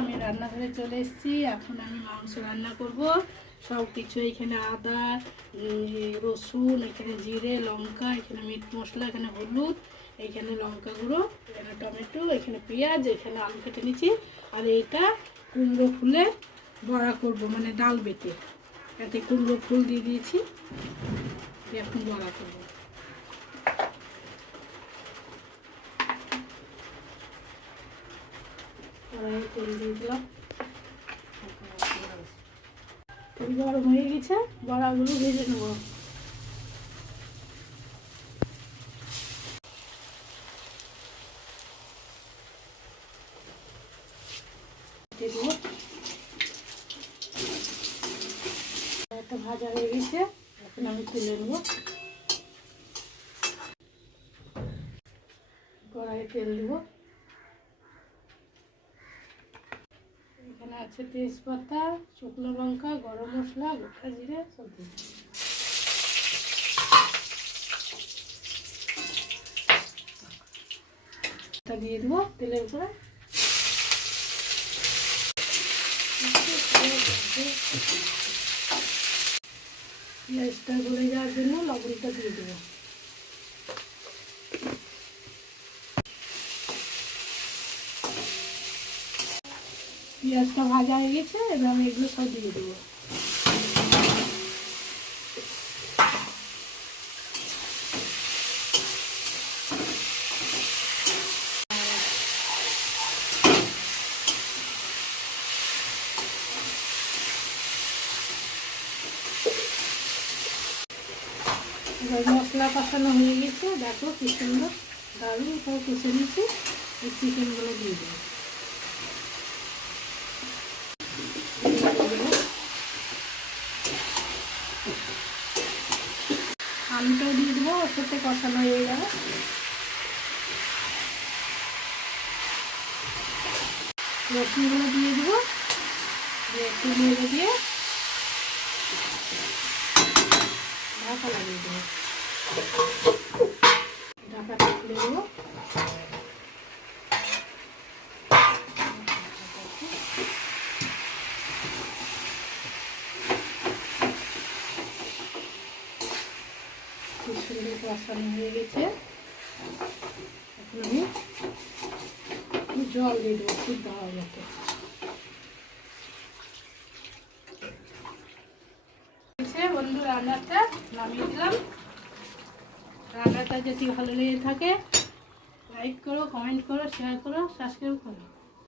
আমি রান্নাঘরে চলে এসেছি। এখন আমি মাংস রান্না করব। সব কিছু এখানে আদা, রসুন, এখানে জিরে, লঙ্কা, এখানে মিট মশলা, এখানে হলুদ, এখানে লঙ্কা গুঁড়ো, এখানে টমেটো, এখানে পেঁয়াজ, এখানে আলু কেটে নিচ্ছি। আর এইটা কুমড়ো ফুলের বড়া করব, মানে ডাল বেটে এতে কুমড়ো ফুল দিয়ে দিয়েছি। এখন বড়া করবো। তেল দিয়ে দিলাম, তেল গরম হয়ে গেছে, বড়াগুলো ভেজে নেব। একটা ভাজা হয়ে গেছে, এখন আমি তুলে নেব। কড়াইয়ে তেল দেব। এখানে আছে তেজপাতা, শুকনো লঙ্কা, গরম মশলা, গোটা জিরে সব দিয়ে দেবো তেলের উপরে। পেঁয়াজটা গলে যাওয়ার জন্য লবণটা দিয়ে দেবো। পেঁয়াজটা ভাজা হয়ে গেছে, এবার আমি এগুলো সব দিয়ে দেবো। এবার মশলা কষানো হয়ে গেছে, দেখো কি সুন্দর দারুণ করে কষে নিচ্ছি। এই চিকেনগুলো দিয়ে দেবো। আলুটাও দিয়ে দেবো, ওর সাথে কষানো হয়ে যাবে। রসুনগুলো দিয়ে দেবো, একটু নেড়ে দিয়ে ঢাকা লাগিয়ে দেবো। ঢাকাটা খুলে দেবো। খুব সুন্দর কষানো হয়ে গেছে। এখন আমি একটু জল দিয়ে দেবো সিদ্ধ হওয়ার মতো। বন্ধু রান্নাটা নামিয়ে দিলাম। রান্নাটা যদি ভালো লেগে থাকে লাইক করো, কমেন্ট করো, শেয়ার করো, সাবস্ক্রাইব করো।